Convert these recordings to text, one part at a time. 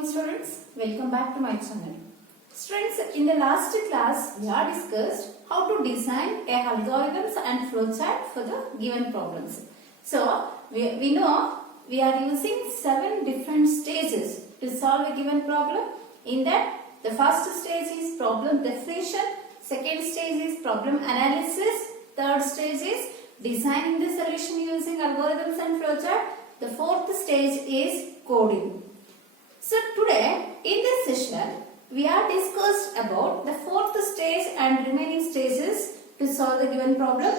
morning students, welcome back to my channel. Students, in the last class we have discussed how to design a algorithms and flowchart for the given problems. So we know we are using 7 different stages to solve a given problem. In that, the first stage is problem definition, second stage is problem analysis, third stage is designing the solution using algorithms and flowchart, the fourth stage is coding. So today in this session we are discussed about the fourth stage and remaining stages to solve the given problem.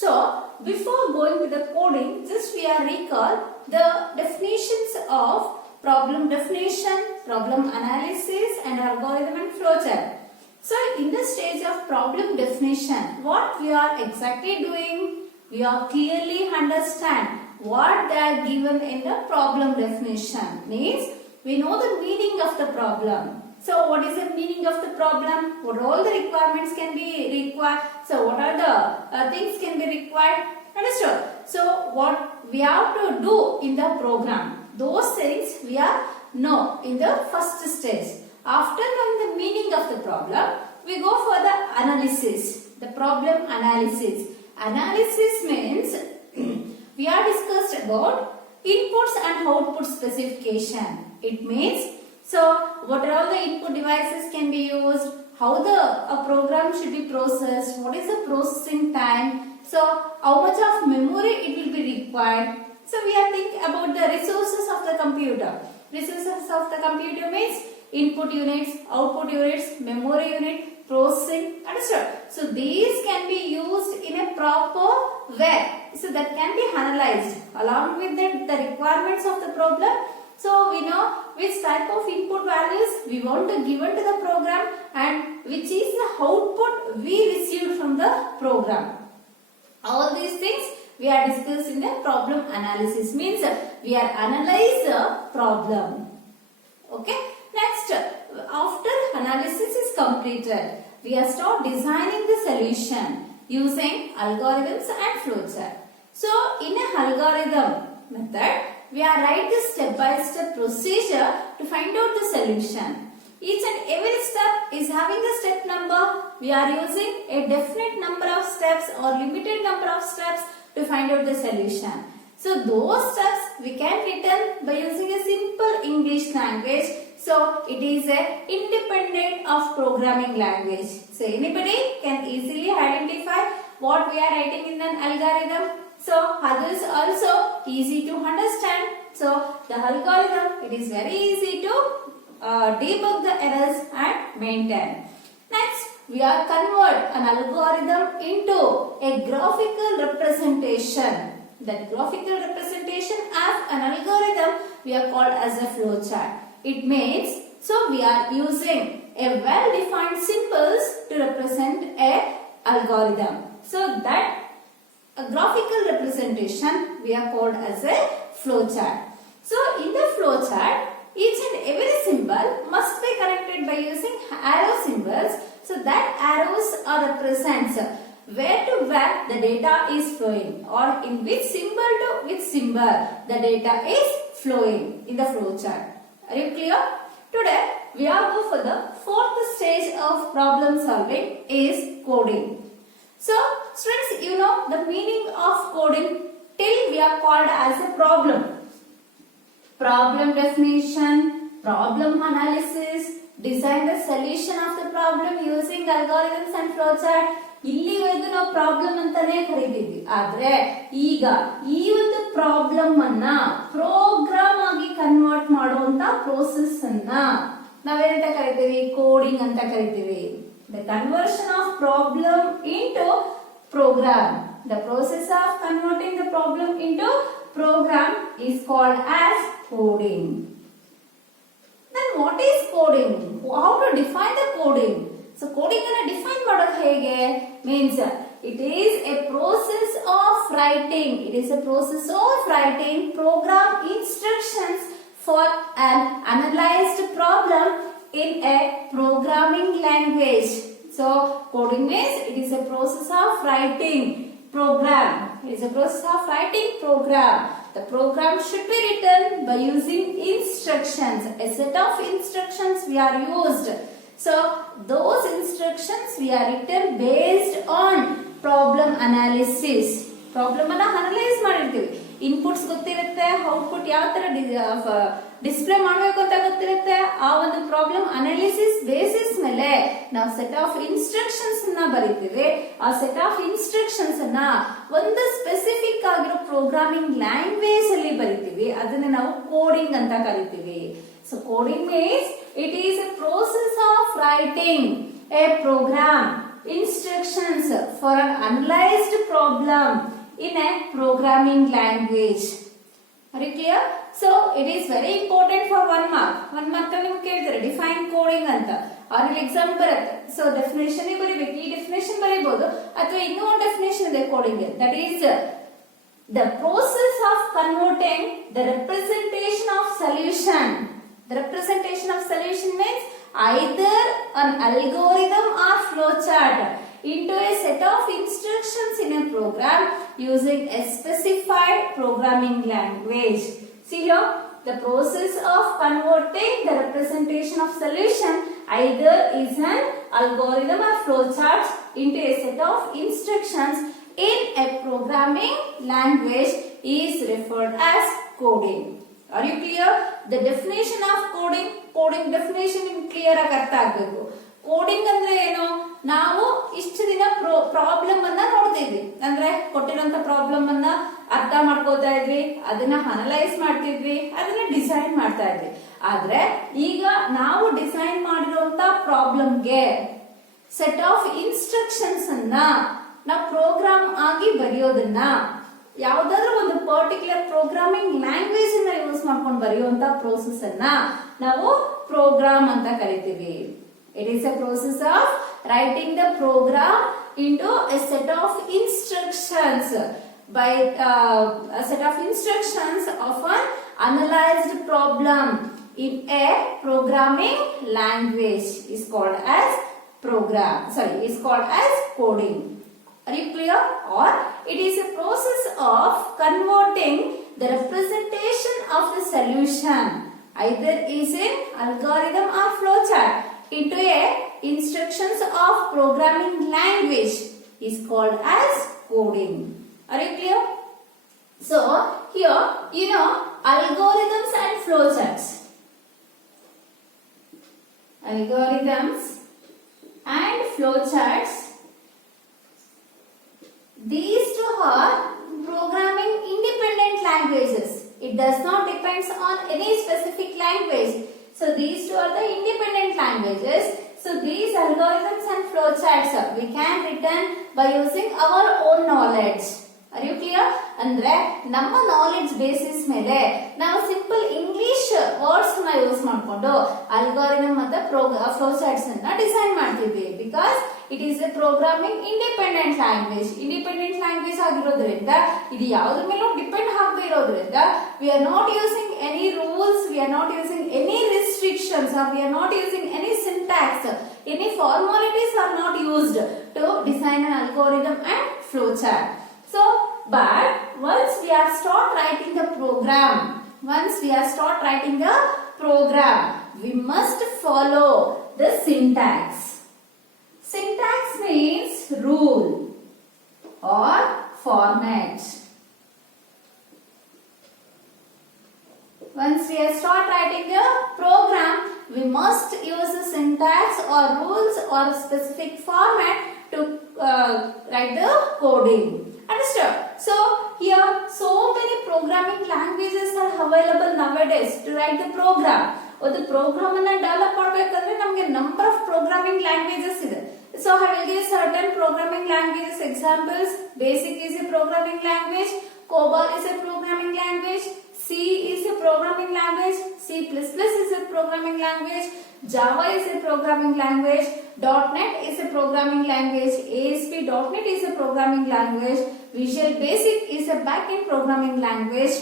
So before going to the coding, just we are recall the definitions of problem definition, problem analysis and algorithm and flowchart. So in the stage of problem definition, what we are exactly doing? We are clearly understand what they are given in the problem definition. Means we know the meaning of the problem. So what is the meaning of the problem? What all the requirements can be required? So what are the things can be required? Understood? So what we have to do in the program, those things we are know in the first stage. After knowing the meaning of the problem, we go for the analysis, the problem analysis. Analysis means we are discussed about inputs and output specification. It means, so what are all the input devices can be used, how the program should be processed, what is the processing time, so how much of memory it will be required. So we are thinking about the resources of the computer. Resources of the computer means input units, output units, memory unit, processing, understood? So these can be used in a proper way. So that can be analyzed along with the requirements of the problem. So we know which type of input values we want to give to the program and which is the output we received from the program. All these things we are discussing in the problem analysis. Means we are analyze the problem. Okay. Next, after analysis is completed, we are start designing the solution using algorithms and flowchart. So in an algorithm method, we are write the step-by-step procedure to find out the solution. Each and every step is having a step number. We are using a definite number of steps or limited number of steps to find out the solution. So those steps we can written by using a simple English language. So it is a independent of programming language. So anybody can easily identify what we are writing in an algorithm. So others also easy to understand. So the algorithm, it is very easy to debug the errors and maintain. Next, we are convert an algorithm into a graphical representation. That graphical representation of an algorithm we are called as a flowchart. It means, so we are using a well-defined symbols to represent a algorithm. So that a graphical representation we are called as a flowchart. So in the flowchart, each and every symbol must be connected by using arrow symbols. So that arrows are represents where to where the data is flowing or in which symbol to which symbol the data is flowing in the flowchart. Are you clear? Today we are going for the fourth stage of problem solving is coding. So students, you know the meaning of coding till we are called as a problem. Problem definition, problem analysis, design the solution of the problem using algorithms and flowchart. ಇಲ್ಲಿವರೆಗೂ ನಾವು problem ಅಂತಾನೆ ಕರೀತಿದ್ವಿ. ಆದ್ರೆ ಈಗ ಈ ಒಂದು problem ಅನ್ನ program ಆಗಿ convert ಮಾಡುವಂತ ಪ್ರೋಸೆಸ್ ಅನ್ನ ನಾವೇನಂತ ಕರಿತೀವಿ? ಕೋಡಿಂಗ್ ಅಂತ ಕರಿತೀವಿ. The conversion of problem into program. The process of converting the problem into program is called as coding. Then what is coding? How to define the coding? So coding ಅನ್ನು define ಮಾಡೋದು ಹೇಗೆ? Means it is a process of writing. It is a process of writing program instructions for an analyzed problem in a programming language. So coding means it is a process of writing program. It is a process of writing program The program should be written by using instructions. A set of instructions we are used. So those instructions we are written based on problem analysis. Problem ಅನ್ನ analyse ಮಾಡಿರ್ತೀವಿ. Inputs ಗೊತ್ತಿರುತ್ತೆ, output ಯಾವ ತರ display ಮಾಡಬೇಕು ಅಂತ ಗೊತ್ತಿರುತ್ತೆ. ಆ ಒಂದು ಪ್ರಾಬ್ಲಮ್ ಅನಾಲಿಸಿಸ್ ಬೇಸಿಸ್ ಮೇಲೆ ನಾವು ಸೆಟ್ ಆಫ್ ಇನ್ಸ್ಟ್ರಕ್ಷನ್ಸ್ ಅನ್ನ ಬರೀತೀವಿ. ಆ ಸೆಟ್ ಆಫ್ ಇನ್ಸ್ಟ್ರಕ್ಷನ್ಸ್ ಅನ್ನ ಒಂದು ಸ್ಪೆಸಿಫಿಕ್ ಆಗಿರೋ ಪ್ರೋಗ್ರಾಮಿಂಗ್ ಲ್ಯಾಂಗ್ವೇಜ್ ಅಲ್ಲಿ ಬರೀತೀವಿ. ಅದನ್ನ ನಾವು ಕೋಡಿಂಗ್ ಅಂತ ಕರಿತೀವಿ. So coding means it is a process of writing a program instructions for an analyzed problem in a programming language. Are you clear? So it is very important for 1 mark. 1 mark ಅಲ್ಲಿ ನಿಮಗೆ ಕೇಳ್ತಾರೆ define coding ಅಂತ. ಆದ್ರೆ exam ಬರುತ್ತೆ. So definition ಬರೀಬೇಕು. ಈ definition ಬರೀಬಹುದು ಅಥವಾ ಇನ್ನೂ ಒಂದು ಡೆಫಿನೇಷನ್ ಇದೆ coding. That is the process of converting the representation of solution. The representation of solution means either an algorithm or flowchart into a set of instructions in a program using a specified programming language. See here, the process of converting the representation of solution either is an algorithm or flowchart into a set of instructions in a programming language is referred as coding. Are you clear? The definition of coding definition ನಿಮ್ಗೆ clear ಆಗಿ ಅರ್ಥ ಆಗಬೇಕು. Coding ಅಂದ್ರೆ ಏನು? ನಾವು ಇಷ್ಟು ದಿನ problem ಅನ್ನ ನೋಡ್ತಿದ್ವಿ. ಅಂದ್ರೆ ಕೊಟ್ಟಿರುವಂತ ಪ್ರಾಬ್ಲಮ್ ಅನ್ನ ಅರ್ಥ ಮಾಡ್ಕೋತಾ ಇದ್ವಿ, ಅದನ್ನ ಅನಲೈಸ್ ಮಾಡ್ತಿದ್ವಿ, ಅದನ್ನ ಡಿಸೈನ್ ಮಾಡ್ತಾ ಇದ್ವಿ. ಆದ್ರೆ ಈಗ ನಾವು ಡಿಸೈನ್ ಮಾಡಿರುವಂತ ಪ್ರಾಬ್ಲಮ್ಗೆ ಸೆಟ್ ಆಫ್ ಇನ್ಸ್ಟ್ರಕ್ಷನ್ಸ್ ಅನ್ನ ನಾವು ಪ್ರೋಗ್ರಾಮ್ ಆಗಿ ಬರೆಯೋದನ್ನ ಯಾವ್ದಾದ್ರು ಒಂದು ಪರ್ಟಿಕ್ಯುಲರ್ ಪ್ರೋಗ್ರಾಮಿಂಗ್ ಲ್ಯಾಂಗ್ವೇಜ್ ಅನ್ನ ಯೂಸ್ ಮಾಡ್ಕೊಂಡು ಬರೆಯುವಂತ ಪ್ರೋಸೆಸ್ ಅನ್ನ ನಾವು ಪ್ರೋಗ್ರಾಮ್ ಅಂತ ಕರಿತೀವಿ. It is a process of writing the program into a set of instructions by a set of instructions of an analyzed problem in a programming language is called as coding. Are you clear? Or it is a process of converting the representation of the solution either is in algorithm or flowchart into a instructions of programming language is called as coding. Are you clear? So here you know algorithms and flowcharts. Algorithms and flowcharts, these two are programming independent languages. It does not depend on any specific language. So these two are the independent languages. So these algorithms and flowcharts we can written by using our own knowledge. Are you clear? ಅಂದ್ರೆ ನಮ್ಮ knowledge basis ಮೇಲೆ ನಾವು simple English words ನ use ಮಾಡಿಕೊಂಡು algorithm ಮತ್ತೆ flowcharts ಅನ್ನ design ಮಾಡ್ತಿದ್ವಿ. Because it is a programming independent language ಆಗಿರೋದ್ರಿಂದ ಇದು ಯಾವುದ್ರ ಮೇಲೂ ಡಿಪೆಂಡ್ ಆಗದೆ ಇರೋದ್ರಿಂದ we are not using any rules, we are not using any restrictions, or we are not using any syntax, any formalities are not used to design an algorithm and flowchart. So, but once we are start writing the program, we must follow the syntax. Syntax means rule or format. Once we start writing the program, we must use a syntax or rules or specific format to write the coding. Understood? So here so many programming languages are available nowadays to write the program. ಒಂದು program ಅನ್ನ develop ಮಾಡಬೇಕಂದ್ರೆ ನಮಗೆ number of programming languages ಇದೆ. So I will give certain programming languages examples. Basic is a programming language, COBOL is a programming language, C is a programming language, C++ is a programming language, Java is a programming language, .NET is a programming language, ASP.NET is a programming language, Visual Basic is a backend programming language.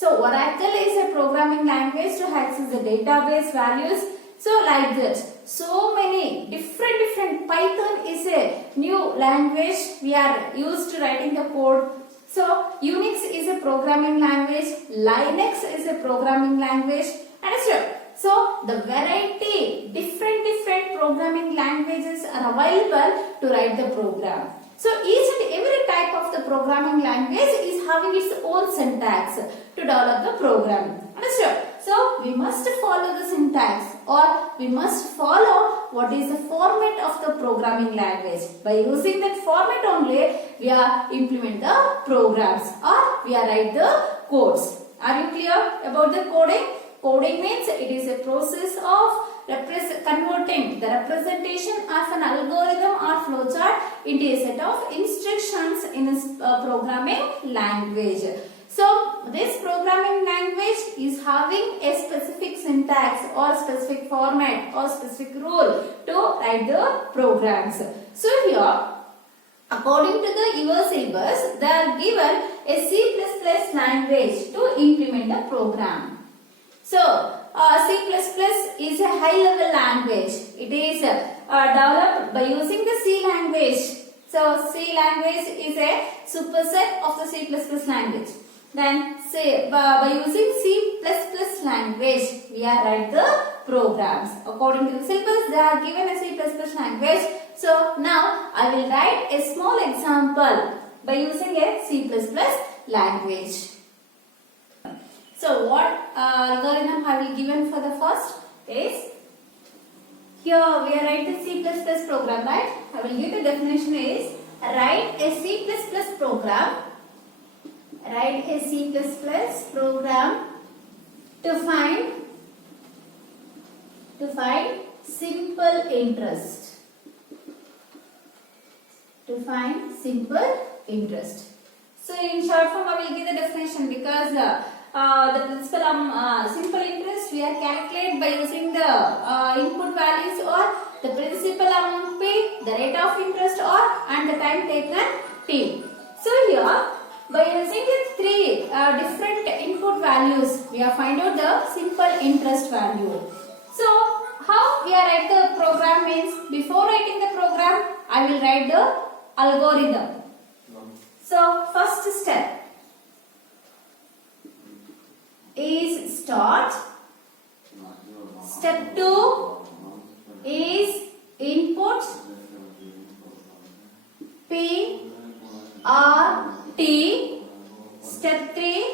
So Oracle is a programming language to access the database values. So like that, so many different Python is a new language we are used to writing the code. So Unix is a programming language, Linux is a programming language. Understood? So the variety, different programming languages are available to write the program. So each and every type of the programming language is having its own syntax to develop the program. Understood? So we must follow the syntax, or we must follow what is the format of the programming language. By using that format only, we are implement the programs, or we are write the codes. Are you clear about the coding? Coding means it is a process of converting the representation of an algorithm or flowchart into a set of instructions in a programming language. So this programming language is having a specific syntax or specific format or specific rule to write the programs. So here, according to the your syllabus, they are given a C++ language to implement the program. So C++ is a high-level language. It is developed by using the C language. So C language is a superset of the C++ language. Then say by using C++ language, we are write the programs. According to the syllabus, they are given a C++ language. So now I will write a small example by using a C++ language. So what algorithm I will given for the first is, here we are write the C++ program, right? I will give the definition is, write a C++ program. Write a C++ program to find simple interest. To find simple interest. So in short form, I will give the definition, because the principle of simple interest we are calculate by using the input values, or the principal amount P, the rate of interest, or and the time taken T. So here, by using the three different input values, we are find out the simple interest value. So how we are write the program means, before writing the program, I will write the algorithm. So first step is start. Step 2 is input P R T. Step 3,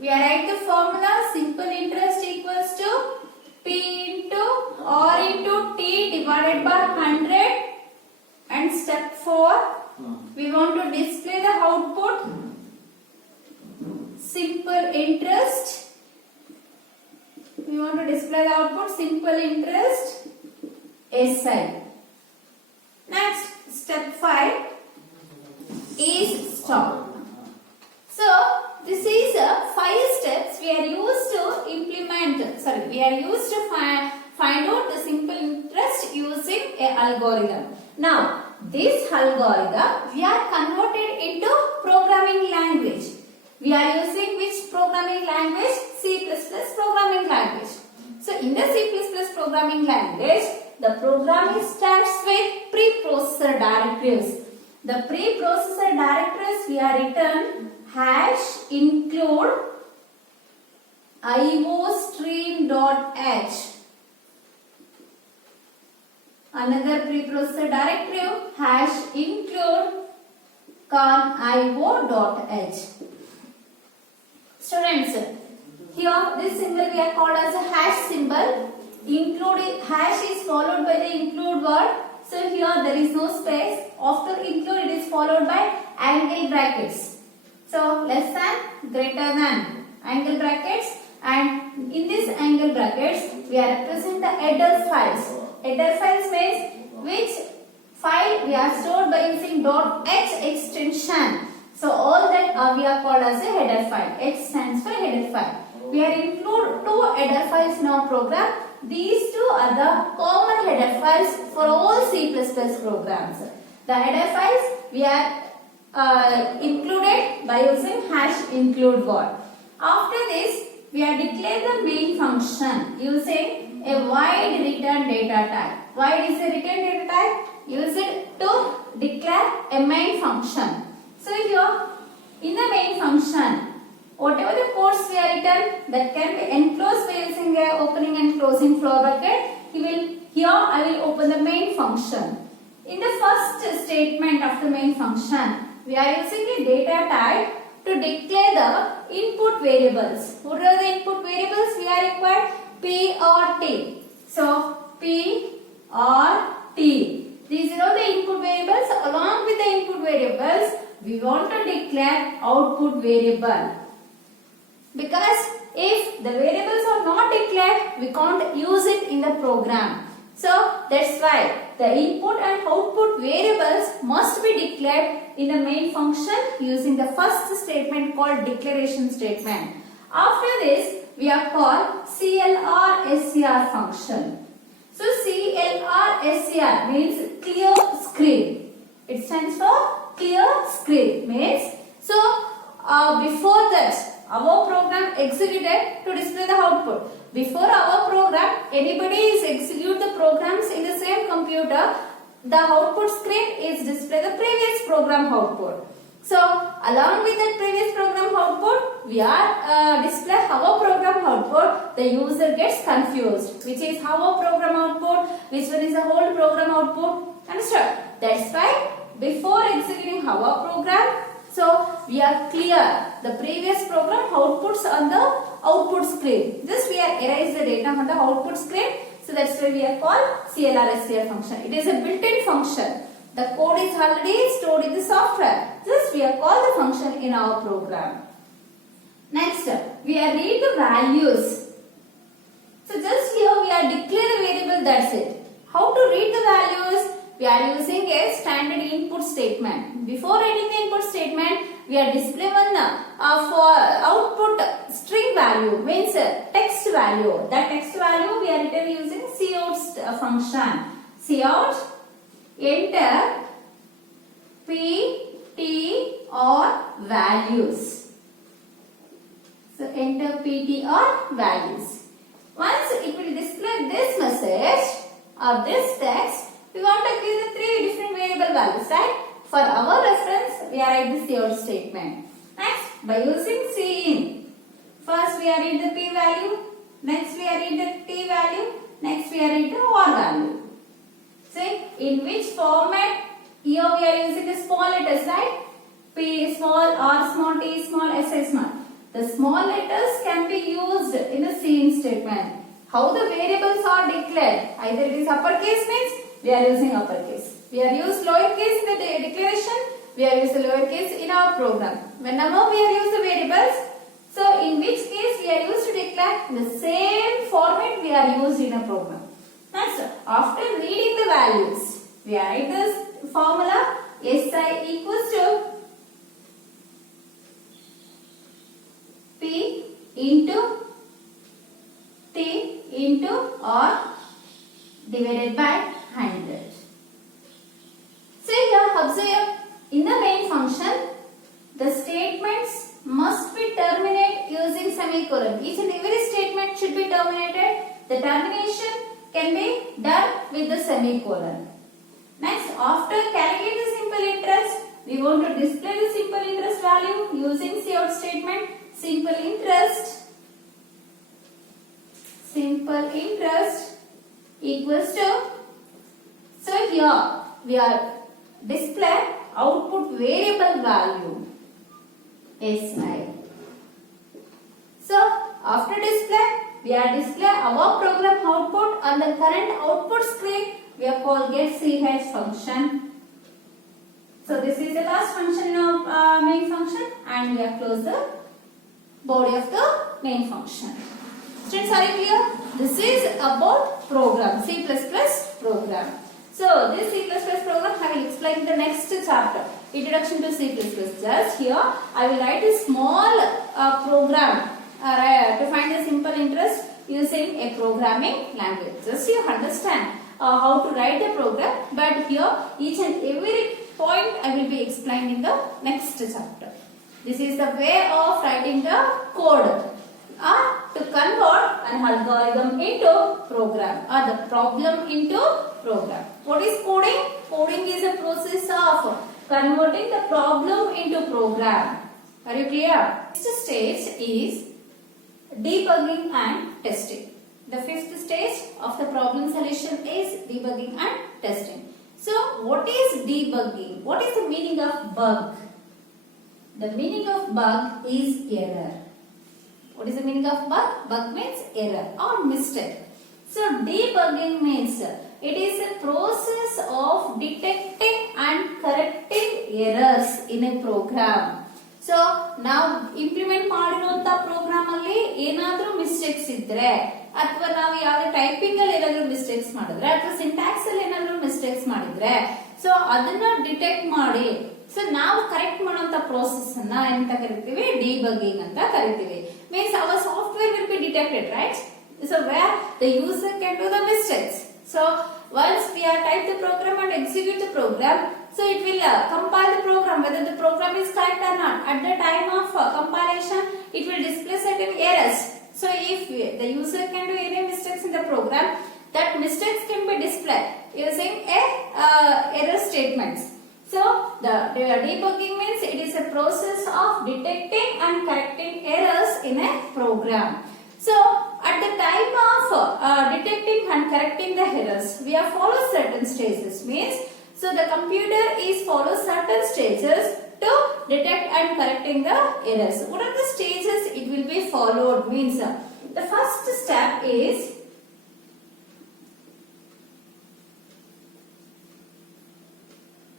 we write the formula simple interest equals to P into R into T divided by 100. And step 4, we want to display the output simple interest. We want to display the output simple interest SI. Next, step 5 is stop. So this is 5 steps we are used to implement. Sorry, we are used to find out the simple interest using a algorithm. Now this algorithm we are converted into programming language. We are using which programming language? C++ programming language. So in the C++ programming language, the programming starts with preprocessor directives. The preprocessor directives we are written hash include iostream.h. Another preprocessor directive hash include conio.h. Students, here this symbol we are called as a hash symbol. Include hash is followed by the include word. So here there is no space. After include it is followed by angle brackets. So less than, greater than angle brackets, and in this angle brackets we are represent the header files. Header files means which file we are stored by using .h extension. So all that we are called as a header file. H stands for header file. We are include 2 header files in our program. These 2 are the common header files for all C++ programs. The header files we are included by using hash include word. After this, we are declare the main function using a void return data type. Void is a return data type. Use it to declare a main function. So here in the main function, whatever the codes we are written that can be enclosed by using a opening and closing floor bracket, here I will open the main function. In the first statement of the main function, we are using a data type to declare the input variables. What are the input variables we are required? P or T. So P or T. These are all the input variables. Along with the input variables, we want to declare output variable. Because if the variables are not declared, we can't use it in the program. So that's why the input and output variables must be declared in the main function using the first statement called declaration statement. After this, we are called CLR SCR function. So CLR SCR means clear screen. It stands for clear screen. Means so before that our program executed to display the output. Before our program, anybody is execute the programs in the same computer, the output screen is display the previous program output. So along with that previous program output, we are display our program output. The user gets confused. Which is our program output, which one is the whole program output. Understood? That's why before executing our program, so we are clear the previous program outputs on the output screen. Just we are erase the data on the output screen. So that's why we are called CLR function. It is a built-in function. The code is already stored in the software. Just we are called the function in our program. Next, we are read the values. So just here we are declare the variable. That's it. How to read the values? We are using a standard input statement. Before writing the input statement, we are display one for output string value, means text value. That text value we are written using cout function. Cout enter P, T or values. So enter P, T or values. Once it will display this message or this text, we want to give the three different variable values, right? For our reference, we are writing the cout statement. Next, by using cin, first we are in the P value, next we are in the T value, next we are in the OR value. See, in which format? Here we are using the small letters, right? P small, R small, T small, S small. The small letters can be used in the cin statement. How the variables are declared? Either it is uppercase means we are using uppercase. We are used lowercase in the declaration. We are using lowercase in our program. Whenever we are using the variables, so in which case we are used to declare in the same format we are used in a program. Next, after reading the values, we write this formula SI equals to P into T into or divided by 100. So here observe in the main function the statements must be terminated using semicolon. Each and every statement should be terminated. The termination can be done with the semicolon. Next, after calculating the simple interest, we want to display the simple interest value using cout statement. Simple interest equals to, so here we are display output variable value SI. So after display, we are display our program output on the current output screen. We are called getCH function. So this is the last function in our main function, and we have closed the body of the main function. Students, are you clear? This is about program, C++ program. So this C++ program I will explain in the next chapter, Introduction to C++. Just here I will write a small program to find the simple interest using a programming language. Just you understand how to write the program, but here each and every point I will be explaining in the next chapter. This is the way of writing the code to convert an algorithm into program or the problem into program. What is coding? Coding is a process of converting the problem into program. Are you clear? Next stage is debugging and testing. The fifth stage of the problem solution is debugging and testing. So what is debugging? What is the meaning of bug? The meaning of bug is error. What is the meaning of bug? Bug means error or mistake. So debugging means it is a process of detecting and correcting errors in a program. So ನಾವು implement ಮಾಡಿರುವಂತ program ಅಲ್ಲಿ ಏನಾದ್ರೂ mistakes ಇದ್ರೆ ಅಥವಾ ನಾವು ಯಾವ್ದೇ typing ಅಲ್ಲಿ ಏನಾದ್ರೂ ಮಿಸ್ಟೇಕ್ಸ್ ಮಾಡಿದ್ರೆ ಅಥವಾ ಸಿಂಟ್ಯಾಕ್ಸ್ ಅಲ್ಲಿ ಏನಾದ್ರೂ ಮಿಸ್ಟೇಕ್ಸ್ ಮಾಡಿದ್ರೆ ಸೊ ಅದನ್ನ ಡಿಟೆಕ್ಟ್ ಮಾಡಿ ಸೊ ನಾವು ಕರೆಕ್ಟ್ ಮಾಡುವಂತ ಪ್ರೋಸೆಸ್ ಅನ್ನ ಎಂತ ಕರಿತೀವಿ ಡಿಬಗ್ಗಿಂಗ್ ಅಂತ ಕರಿತೀವಿ means our software will be detected right so where the user can do the mistakes. So once we are type the program and execute the program, so it will compile the program whether the program is correct or not. At the time of compilation, it will display certain errors. So if the user can do any mistakes in the program, that mistakes can be displayed using a error statements. So the debugging means it is a process of detecting and correcting errors in a program. So at the time of detecting and correcting the errors, we have followed certain stages. Means, so the computer is follow certain stages to detect and correcting the errors. What are the stages it will be followed? Means, the first step is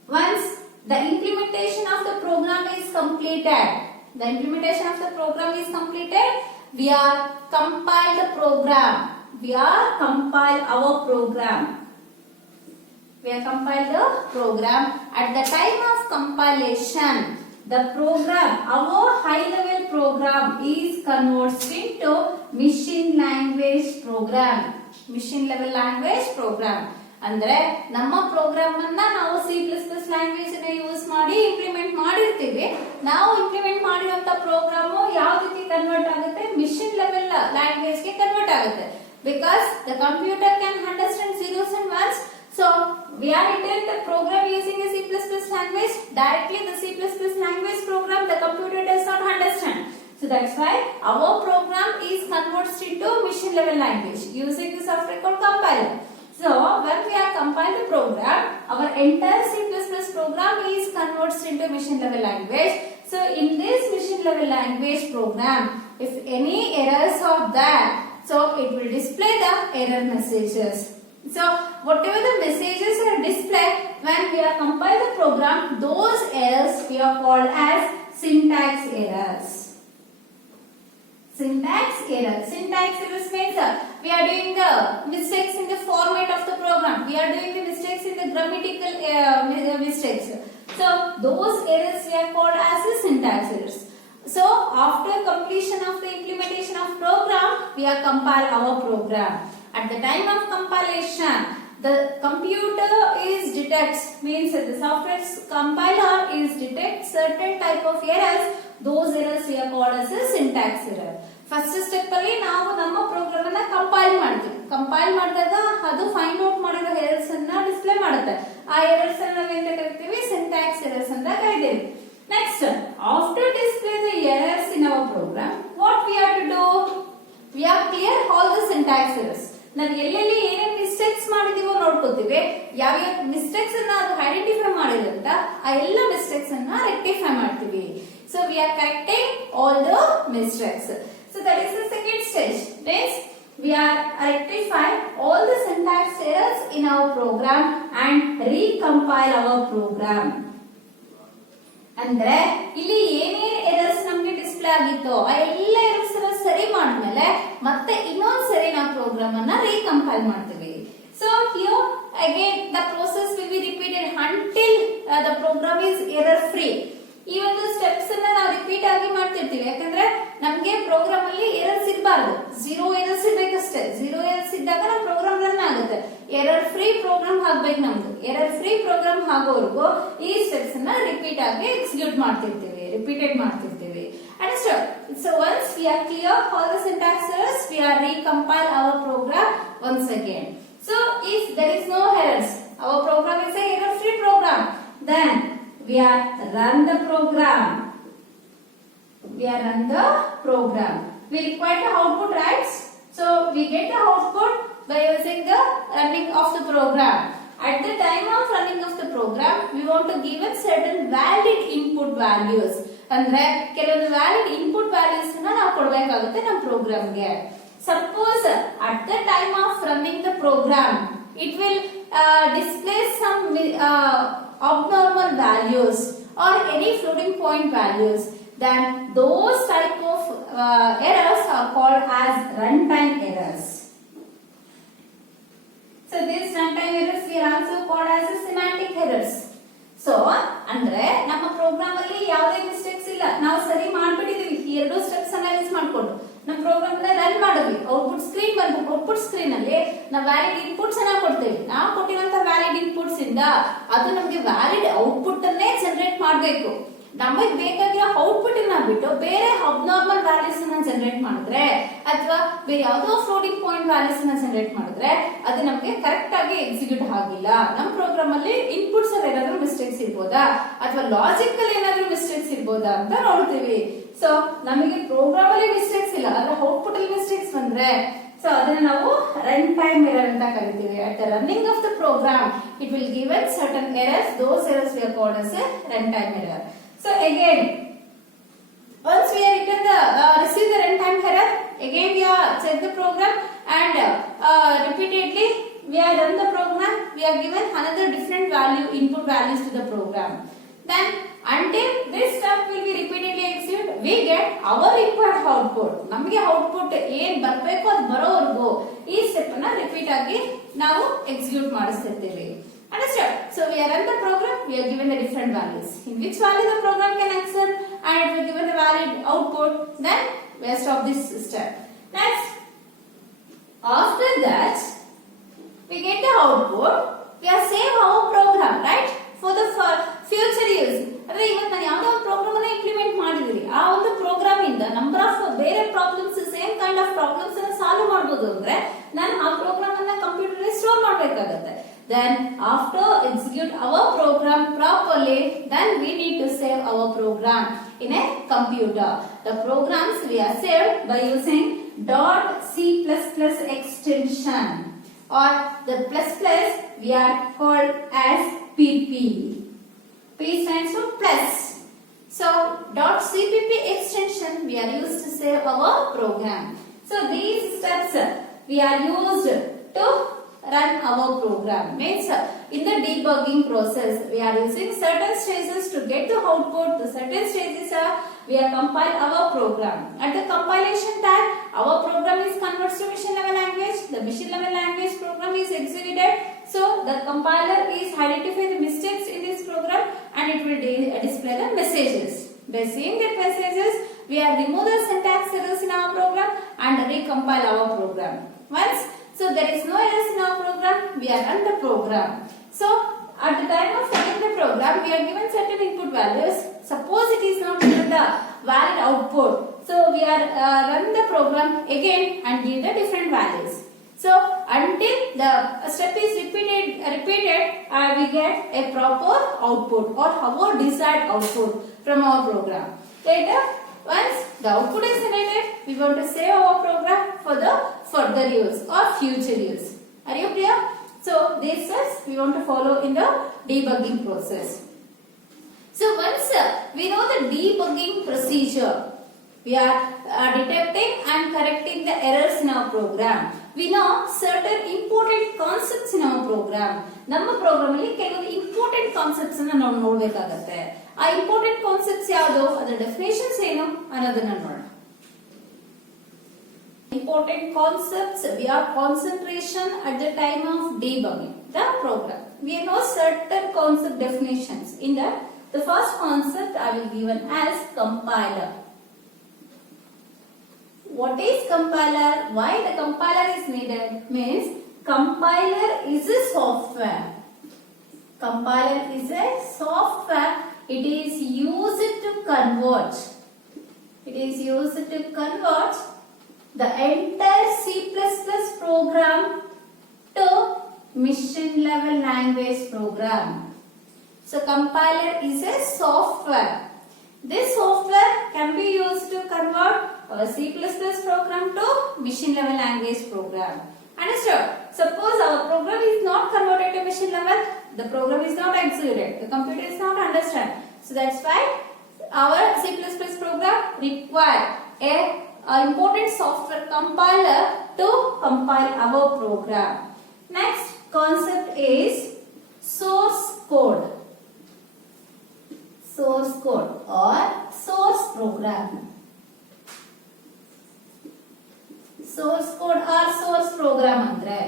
once the implementation of the program is completed. The implementation of the program is completed. We are compile the program. We are compile our program. We are compile the program. At the time of compilation, the program, our high level program is converted into machine language program. Machine level language program. ಅಂದ್ರೆ ನಮ್ಮ program ಅನ್ನ ನಾವು C++ language ಅನ್ನ use ಮಾಡಿ implement ಮಾಡಿರ್ತೀವಿ ನಾವು implement ಮಾಡಿರುವಂತ program ಯಾವ ರೀತಿ ಕನ್ವರ್ಟ್ ಆಗುತ್ತೆ ಮಿಷನ್ ಲೆವೆಲ್ ಲ್ಯಾಂಗ್ವೇಜ್ ಗೆ ಕನ್ವರ್ಟ್ ಆಗುತ್ತೆ because the computer can understand zeros and ones so we are entering the program using a C++ language directly the C++ language program the computer does not understand so that's why our program is converted into machine level language using the software called compiler. So when we are compile the program, our entire C++ program is converted into machine level language. So in this machine level language program, if any errors are there, so it will display the error messages. So whatever the messages are displayed when we are compile the program, those errors we are called as syntax errors. Syntax error. Syntax errors means we are doing the mistakes in the format of the program. We are doing the mistakes in the grammatical mistakes. So those errors we are called as the syntax errors. So after completion of the implementation of program, we are compile our program. At the time of compilation, the computer is detects means the software compiler is detect certain type of errors. Those errors we are called as a syntax error. First step ಅಲ್ಲಿ ನಾವು ನಮ್ಮ program ಅನ್ನ compile ಮಾಡ್ತೀವಿ compile ಮಾಡಿದಾಗ ಅದು find out ಮಾಡಿರೋ errors ಅನ್ನ display ಮಾಡುತ್ತೆ ಆ ಎರರ್ಸ್ ಅನ್ನ ನಾವು ಎಂತ ಕರಿತೀವಿ ಸಿಂಟ್ಯಾಕ್ಸ್ ಎರರ್ಸ್ ಅಂತ ಕರಿತೀವಿ next after display the errors in our program what we have to do we have clear all the syntax errors ನಾವು ಎಲ್ಲೆಲ್ಲಿ ಏನೇನು ಮಿಸ್ಟೇಕ್ಸ್ ಮಾಡಿದೀವೋ ನೋಡ್ಕೋತೀವಿ ಯಾವ್ಯಾವ ಮಿಸ್ಟೇಕ್ಸ್ ಅನ್ನ ಅದು ಐಡೆಂಟಿಫೈ ಮಾಡಿದಂತ ಆ ಎಲ್ಲ ಮಿಸ್ಟೇಕ್ಸ್ ಅನ್ನ ರೆಕ್ಟಿಫೈ ಮಾಡ್ತೀವಿ so we are correcting all the mistakes so that is the second stage means we are rectifying all the syntax errors in our program and recompile our program ಅಂದ್ರೆ ಇಲ್ಲಿ ಏನೇನು errors ನಮಗೆ display ಆಗಿತ್ತು ಆ ಎಲ್ಲ errors ಅನ್ನ ಸರಿ ಮಾಡಿದ್ಮೇಲೆ ಮತ್ತೆ ಇನ್ನೊಂದು ಸರಿ ನಾವು ಪ್ರೋಗ್ರಾಮ್ ಅನ್ನ ರೀಕಂಪೈಲ್ ಮಾಡ್ತೀವಿ so here again the process will be repeated until the program is error free ಈ ಒಂದು ಸ್ಟೆಪ್ಸ್ ಅನ್ನ ನಾವು ರಿಪೀಟ್ ಆಗಿ ಮಾಡ್ತಿರ್ತೀವಿ ಯಾಕಂದ್ರೆ ನಮ್ಗೆ ಪ್ರೋಗ್ರಾಮ್ ಅಲ್ಲಿ ಎರರ್ಸ್ ಇರಬಾರ್ದು ಝೀರೋ ಎರರ್ಸ್ ಇರ್ಬೇಕಷ್ಟೇ ಝೀರೋ ಎರರ್ಸ್ ಇದ್ದಾಗ ನಮ್ಮ ಪ್ರೋಗ್ರಾಮ್ ರನ್ ಆಗುತ್ತೆ ಎರರ್ ಫ್ರೀ ಪ್ರೋಗ್ರಾಮ್ ಆಗ್ಬೇಕು ನಮ್ದು ಎರರ್ ಫ್ರೀ ಪ್ರೋಗ್ರಾಮ್ ಆಗೋವರೆಗೂ ಈ ಸ್ಟೆಪ್ಸ್ ಅನ್ನ ರಿಪೀಟ್ ಆಗಿ ಎಕ್ಸಿಕ್ಯೂಟ್ ಮಾಡ್ತಿರ್ತೀವಿ ರಿಪೀಟೆಡ್ ಮಾಡ್ತಿರ್ತೀವಿ understand so once we are clear all the syntax errors we are recompile our program once again so if there is no errors our program is a error free program then we are run the program we are run the program. We require the output, right? So we get the output by using the running of the program. At the time of running of the program, we want to give a certain valid input values. ಅಂದ್ರೆ ಕೆಲವೊಂದು valid input values ನಾವು ಕೊಡಬೇಕಾಗುತ್ತೆ ನಮ್ಮ ಪ್ರೋಗ್ರಾಮ್ಗೆ. Suppose at the time of running the program, it will display some abnormal values or any floating point values. Then those type of errors are called as runtime errors. So these runtime errors we are also called as semantic errors. So ಅಂದ್ರೆ ನಮ್ಮ program ಅಲ್ಲಿ ಯಾವುದೇ mistakes ಇಲ್ಲ, ನಾವು ಸರಿ ಮಾಡ್ಬಿಟ್ಟಿದೀವಿ, ಎರಡು steps analyse ಮಾಡ್ಕೊಂಡು ನಮ್ಮ ಪ್ರೋಗ್ರಾಮ್ ಅನ್ನ ರನ್ ಮಾಡಿದ್ವಿ. ಔಟ್ಪುಟ್ ಸ್ಕ್ರೀನ್ ಬಂತು, ಔಟ್ಪುಟ್ ಸ್ಕ್ರೀನ್ ಅಲ್ಲಿ ನಾವು ವ್ಯಾಲಿಡ್ ಇನ್ಪುಟ್ಸ್ ಅನ್ನ ಕೊಡ್ತೇವೆ. ನಾವು ಕೊಟ್ಟಿರುವಂತ ವ್ಯಾಲಿಡ್ ಇನ್ಪುಟ್ಸ್ ಇಂದ ಅದು ನಮಗೆ ವ್ಯಾಲಿಡ್ ಔಟ್ಪುಟ್ ಅನ್ನೇ ಜನರೇಟ್ ಮಾಡಬೇಕು. ನಮಗೆ ಬೇಕಾಗಿರೋ ಔಟ್ಪುಟ್ ಅನ್ನ ಬಿಟ್ಟು ಬೇರೆ ಅಬ್ನಾರ್ಮಲ್ ವ್ಯಾಲ್ಯೂಸ್ ಅನ್ನ ಜನರೇಟ್ ಮಾಡಿದ್ರೆ ಅಥವಾ ಬೇರೆ ಯಾವುದೋ ಫ್ಲೋಟಿಂಗ್ ಪಾಯಿಂಟ್ ವ್ಯಾಲ್ಯೂಸ್ ಅನ್ನ ಜನರೇಟ್ ಮಾಡಿದ್ರೆ ಅದು ನಮಗೆ ಕರೆಕ್ಟ್ ಆಗಿ ಎಕ್ಸಿಕ್ಯೂಟ್ ಆಗಿಲ್ಲ. ನಮ್ಮ ಪ್ರೋಗ್ರಾಮ್ ಅಲ್ಲಿ ಇನ್ಪುಟ್ಸ್ ಅಲ್ಲಿ ಏನಾದ್ರೂ ಮಿಸ್ಟೇಕ್ಸ್ ಇರ್ಬೋದಾ ಅಥವಾ ಲಾಜಿಕ್ ಅಲ್ಲಿ ಏನಾದ್ರೂ ಮಿಸ್ಟೇಕ್ಸ್ ಇರ್ಬೋದಾ ಅಂತ ನೋಡ್ತೀವಿ. ಸೊ ನಮಗೆ ಪ್ರೋಗ್ರಾಮ್ ಅಲ್ಲಿ ಮಿಸ್ಟೇಕ್ಸ್ ಇಲ್ಲ, ಆದ್ರೆ ಔಟ್ಪುಟ್ ಅಲ್ಲಿ ಮಿಸ್ಟೇಕ್ಸ್ ಬಂದ್ರೆ ಸೊ ಅದನ್ನ ನಾವು ರನ್ ಟೈಮ್ ಎರರ್ ಅಂತ ಕರಿತೀವಿ. At the running of the program it will given certain errors, those errors we are called as a runtime error. So again, once we are receive the runtime error, again we are check the program and repeatedly we are run the program. We are given another different value input values to the program. Then until this step will be repeatedly executed, we get our required output. ನಮಗೆ output ಏನ್ ಬರಬೇಕು ಅದು ಬರೋವರೆಗೂ ಈ step ಅನ್ನ repeat ಆಗಿ ನಾವು execute ಮಾಡಿಸ್ತಿರ್ತೀವಿ. Understood? So we are run the program, we are given the different values. In which value the program can accept and it will given the valid output, then we have stopped this step. Next, after that, we get the output, we are save our program, right? For the future use. ಅಂದ್ರೆ ಇವತ್ತು ನಾನು ಯಾವುದೋ ಒಂದು program ಅನ್ನ implement ಮಾಡಿದೀನಿ, ಆ ಒಂದು program ಇಂದ ನಂಬರ್ ಆಫ್ ಬೇರೆ problems same kind of problems ಅನ್ನ ಸಾಲ್ವ್ ಮಾಡಬಹುದು ಅಂದ್ರೆ ನಾನು ಆ ಪ್ರೋಗ್ರಾಮ್ ಅನ್ನ ಕಂಪ್ಯೂಟರ್ ಅಲ್ಲಿ ಸ್ಟೋರ್ ಮಾಡಬೇಕಾಗುತ್ತೆ. Then after execute our program properly, then we need to save our program in a computer. The programs we are saved by using .c++ extension or the plus plus we are called as pp. P stands for plus. So .cpp extension we are used to save our program. So these steps we are used to run our program. Means in the debugging process we are using certain stages to get the output. The certain stages are we are compile our program. At the compilation time our program is converted to machine level language. The machine level language program is executed. So the compiler is identify the mistakes in this program and it will display the messages. By seeing the messages we are remove the syntax errors in our program and recompile our program. Once so there is no errors in our program, we are run the program. So at the time of running the program, we are given certain input values. Suppose it is not given the valid output, so we are run the program again and give the different values. So until the step is repeated, we get a proper output or our desired output from our program. Later, once the output is generated, we want to save our program for the further use or future use. Are you clear? So these steps we want to follow in the debugging process. So once we know the debugging procedure, we are detecting and correcting the errors in our program. We know certain important concepts in our program. ನಮ್ಮ program ಅಲ್ಲಿ ಕೆಲವು important concepts ಅನ್ನು ನಾವು ನೋಡಬೇಕಾಗುತ್ತೆ. ಆ important concepts ಯಾವುದು, ಅದರ definitions ಏನು ಅನ್ನೋದನ್ನ ನೋಡೋಣ. Important concepts, we are concentration at the time of debugging the program. We know certain concept definitions. In that, the first concept I will given as compiler. What is compiler? Why the compiler is needed? Means compiler is a software. Compiler is a software. It is used to convert. It is used to convert the entire C++ program to machine level language program. So compiler is a software. This software can be used to convert our C++ program to machine level language program. Understood? Suppose our program is not converted to machine level, the program is not executed, the computer is not understand. So that's why our C++ program require a important software compiler to compile our program. Next concept is source code. Source code or source program. Source code or source program andre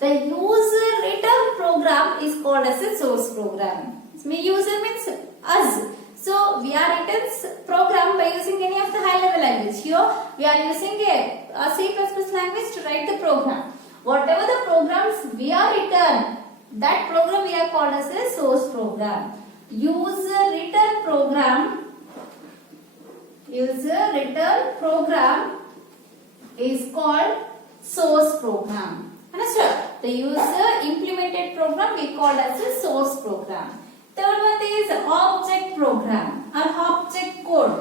the user written program is called as a source program. User means us. So we are written program by using any of the high level language. Here we are using a C++ language to write the program. Whatever the programs we are written, that program we are called as a source program. User written program is called source program. Understood? The user implemented program we call as a source program. Third one is object program or object code.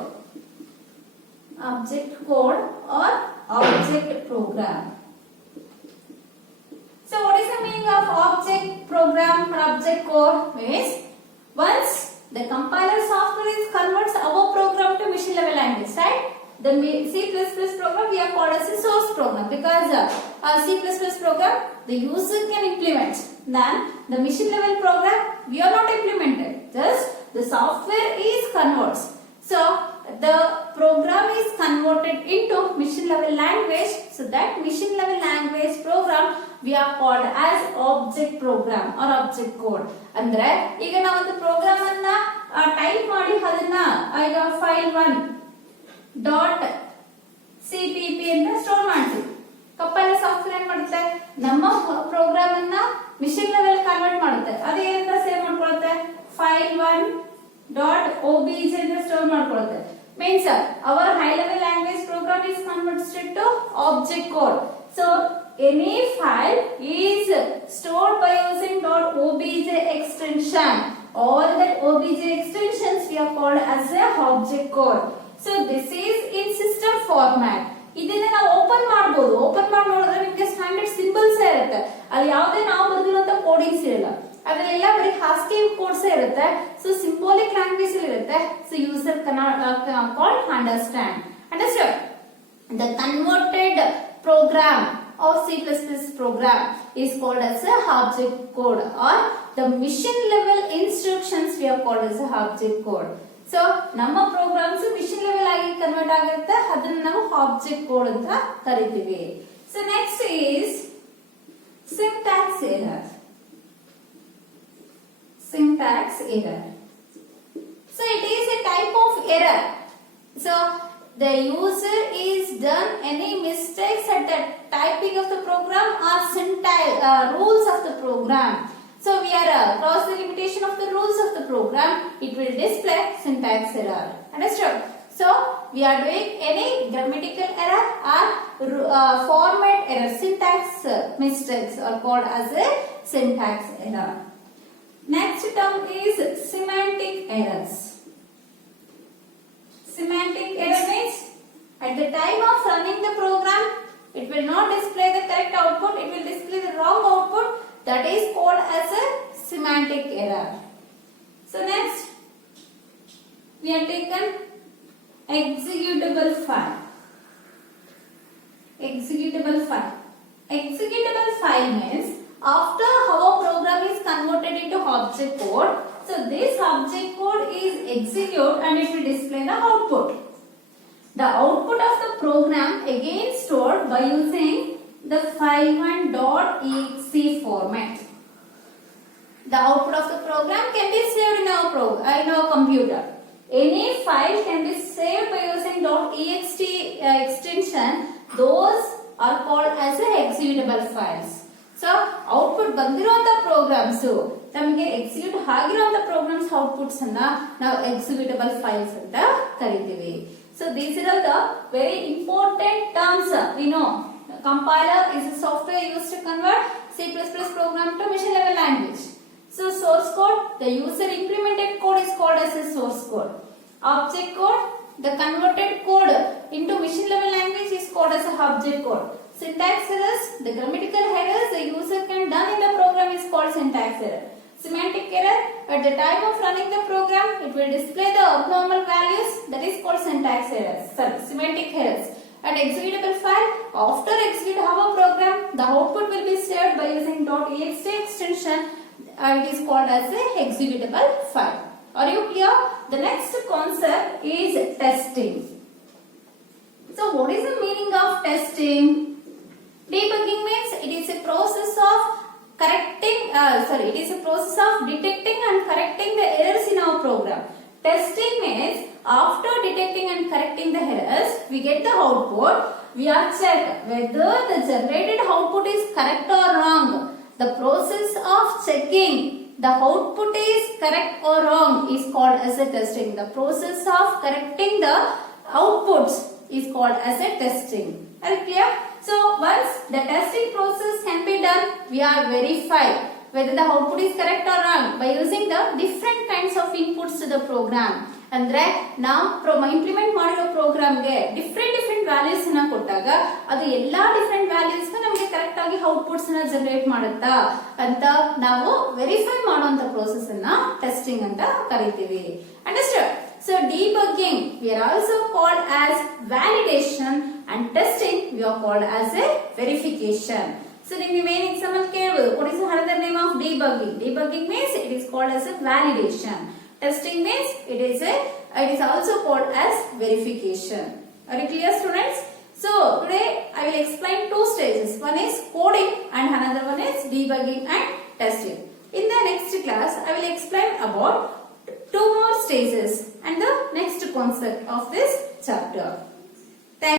Object code or object program. So what is the meaning of object program or object code? Means once the compiler software is converts our program to machine level language, right? The C++ program we are called as a source program because C++ program the user can implement. Then the machine level program we are not implemented. Just the software is converts. So the program is converted into machine level language. So that machine level language program we are called as object program or object code. Andre ಈಗ ನಾವು ಒಂದು program ಅನ್ನ type ಮಾಡಿ ಅದನ್ನ ಈಗ file1 dot CPP ಅಂತ store ಮಾಡ್ತೀವಿ. Compiler software ಏನ್ ಮಾಡುತ್ತೆ ನಮ್ಮ ಪ್ರೋಗ್ರಾಮ್ ಅನ್ನ ಮಿಷನ್ ಲೆವೆಲ್ ಕನ್ವರ್ಟ್ ಮಾಡುತ್ತೆ. ಅದು ಏನಂತ ಸೇವ್ ಮಾಡ್ಕೊಳ್ಳುತ್ತೆ file1 ಡಾಟ್ obj ಅಂತ store ಮಾಡ್ಕೊಳ್ಳುತ್ತೆ. Means our high level language program is converted to object code. So any file is stored by using .obj extension. All the obj extensions we are called as a object code. So this is in system format. ಇದನ್ನ ನಾವು open ಮಾಡಬಹುದು. Open ಮಾಡಿ ನೋಡಿದ್ರೆ ನಿಮಗೆ standard symbols ಇರುತ್ತೆ. ಅಲ್ಲಿ ಯಾವುದೇ ನಾವು ಬರೆದಿರುವಂತ ಕೋಡಿಂಗ್ಸ್ ಇರಲ್ಲ. ಅದೆಲ್ಲ ಬರೀ ಹಾಸ್ಕಿ ಕೋಡ್ಸ್ ಇರುತ್ತೆ. ಸೊ ಸಿಂಬಾಲಿಕ್ ಲ್ಯಾಂಗ್ವೇಜ್ ಇರುತ್ತೆ. So user called understand. Understood? The converted program of C++ program is called as a object code or the machine level instructions we are called as a object code. So ನಮ್ಮ programmes mission level ಆಗಿ convert ಆಗಿರುತ್ತೆ ಅದನ್ನ ನಾವು object code ಅಂತ ಕರಿತೀವಿ. So next is syntax error. Syntax error. So it is a type of error. So the user is done any mistakes at the typing of the program or syntax rules of the program. So we are cross the limitation of the rules of the program. It will display syntax error. Understood? So we are doing any grammatical error or format error. Syntax mistakes are called as a syntax error. Next term is semantic errors. Semantic error means at the time of running the program, it will not display the correct output, it will display the wrong output. That is called as a semantic error. So next, we have taken executable file. Executable file. Executable file means after our program is converted into object code, so this object code is executed and it will display the output. The output of the program again stored by using the file1.exe format. The output of the program can be saved in our computer. Any file can be saved by using .ext extension. Those are called as executable files. So output ಬಂದಿರುವಂತ programmes ನಮಗೆ execute ಆಗಿರುವಂತ programmes outputs ಅನ್ನ ನಾವು executable files ಅಂತ ಕರಿತೀವಿ. So these are the very important terms. We know compiler is a software used to convert C++ program to machine level language. So source code, the user implemented code is called as a source code. Object code, the converted code into machine level language is called as a object code. Syntax errors, the grammatical errors the user can done in the program is called syntax error. Semantic error, at the time of running the program, it will display the abnormal values, that is called syntax errors. Sorry, semantic errors. And executable file, after execute our program, the output will be saved by using .ext extension. It is called as a executable file. Are you clear? The next concept is testing. So what is the meaning of testing? Debugging means it is a process of it is a process of detecting and correcting the errors in our program. Testing means after detecting and correcting the errors, we get the output. We are check whether the generated output is correct or wrong. The process of checking the output is correct or wrong is called as a testing. The process of correcting the outputs is called as a testing. Are you clear? So once the testing process can be done, we are verify whether the output is correct or wrong by using the different kinds of inputs to the program. ಅಂದ್ರೆ ನಾವು implement ಮಾಡಿರೋ ಪ್ರೋಗ್ರಾಮ್ಗೆ different values ನ ಕೊಟ್ಟಾಗ ಅದು ಎಲ್ಲಾ different values ನಮಗೆ correct ಆಗಿ outputs ನ ಜನರೇಟ್ ಮಾಡುತ್ತಾ ಅಂತ ನಾವು ವೆರಿಫೈ ಮಾಡುವಂತ ಪ್ರೋಸೆಸ್ ಅನ್ನ ಟೆಸ್ಟಿಂಗ್ ಅಂತ ಕರಿತೀವಿ. Understand? So debugging we are also called as validation and testing we are called as a verification. So the main example ಕೇಳಬಹುದು. What is another name of debugging? Debugging means it is called as a validation. Testing means it is also called as verification. Are you clear, students? So today I will explain two stages. One is coding and another one is debugging and testing. In the next class I will explain about two more stages and the next concept of this chapter.